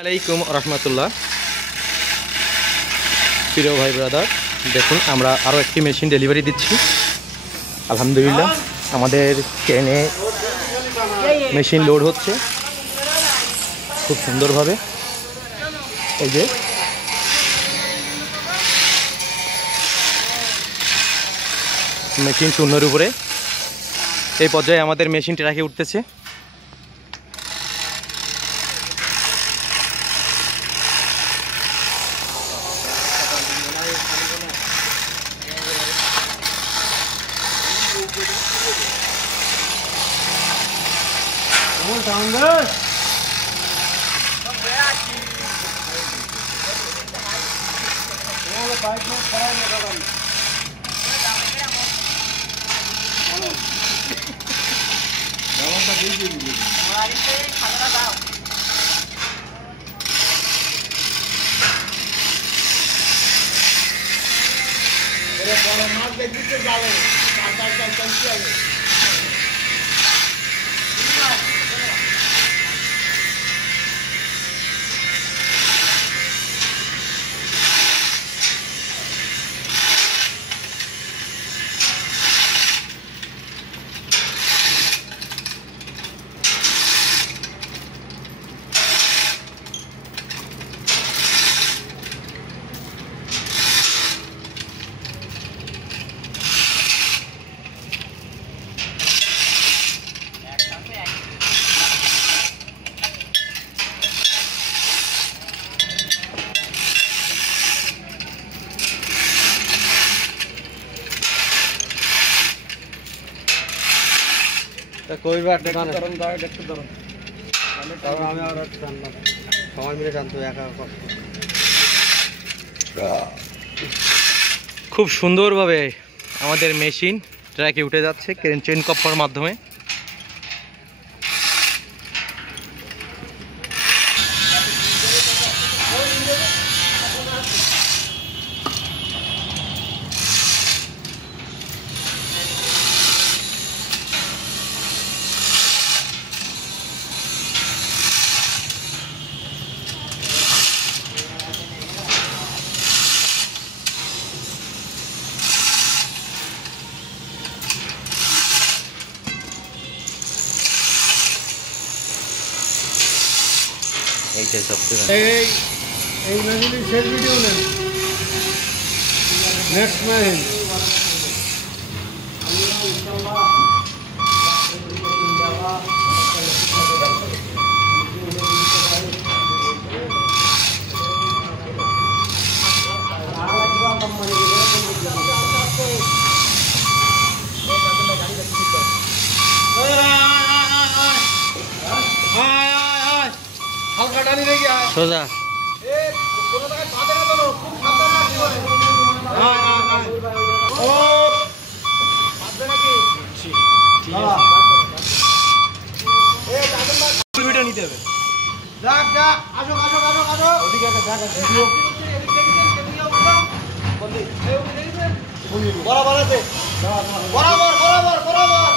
আলাইকুম রহমতুল্লাহ। প্রিয় ভাই ব্রাদার, দেখুন আমরা আরও একটি মেশিন ডেলিভারি দিচ্ছি। আলহামদুলিল্লাহ আমাদের ট্রেনে মেশিন লোড হচ্ছে খুব সুন্দরভাবে। এই যে মেশিন শূন্যের উপরে এই পর্যায়ে আমাদের মেশিন ট্রাকে উঠতেছে। कोई बात नहीं, समय मिले जानते খুব সুন্দরভাবে আমাদের মেশিন ট্র্যাকে উঠে যাচ্ছে চেন কপ্পার মাধ্যমে। এইটাই সবচেয়ে এই মেশিনের শেষ ভিডিও নেন, নেক্সট মেশিন সোজা নিতে হবে। বরাবর আছে, বরাবর বরাবর বরাবর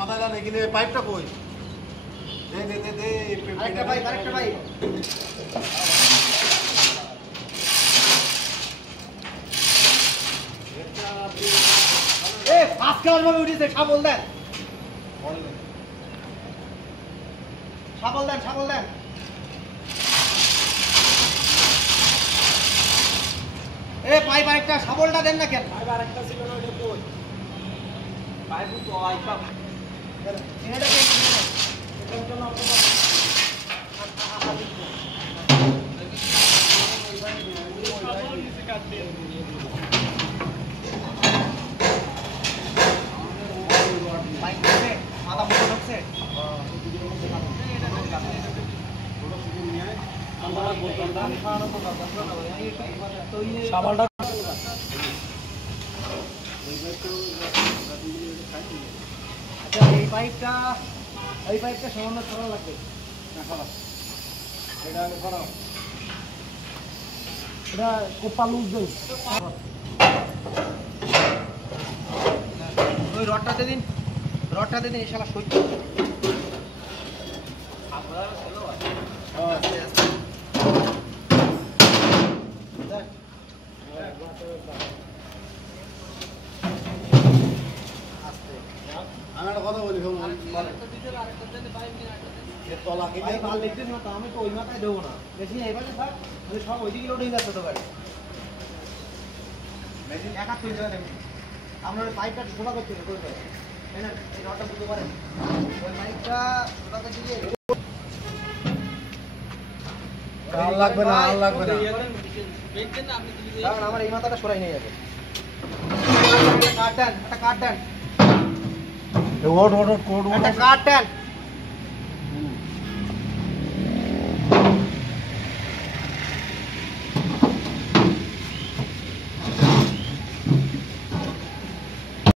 মাথায় জানে কিনে পাইপটা কই দে দে দে দে আরেকটা পাইপ এ ফাস্ট কাভার ভাবে উঠিছে। সাবল দেন, সাবল দেন, সাবল দেন। এ পাইপ আরেকটা, সাবলটা দেন না কেন? পাইপ আরেকটা ছিল না, ওটা কই? পাইপ তো আইপা এটা দেন, এটা জন্য সাবালটা আচ্ছা এই পাইপটা সামান্য ছড়া লাগবে এটা কোপা লুজ দেই ওই রডটাতে দিন এই শালা সহ্য আমি একটা কথা বলি আমি তো ওই মাথায় দেবো না বেশি এবারে থাক সব ওইদিকে লোড হয়ে যাচ্ছে তো গাড়ি একা তুই আপনার পাইপটা ছোটা করতে হবে করবে এই রডটা বুঝতে পারেন ওই পাইপটা ছোটা করতে দিয়ে আর লাগবে না কারণ আমার এই মাথাটা সরাই নিয়ে যাবে একটা কাট দেন ওট ওট কোড একটা কাট দেন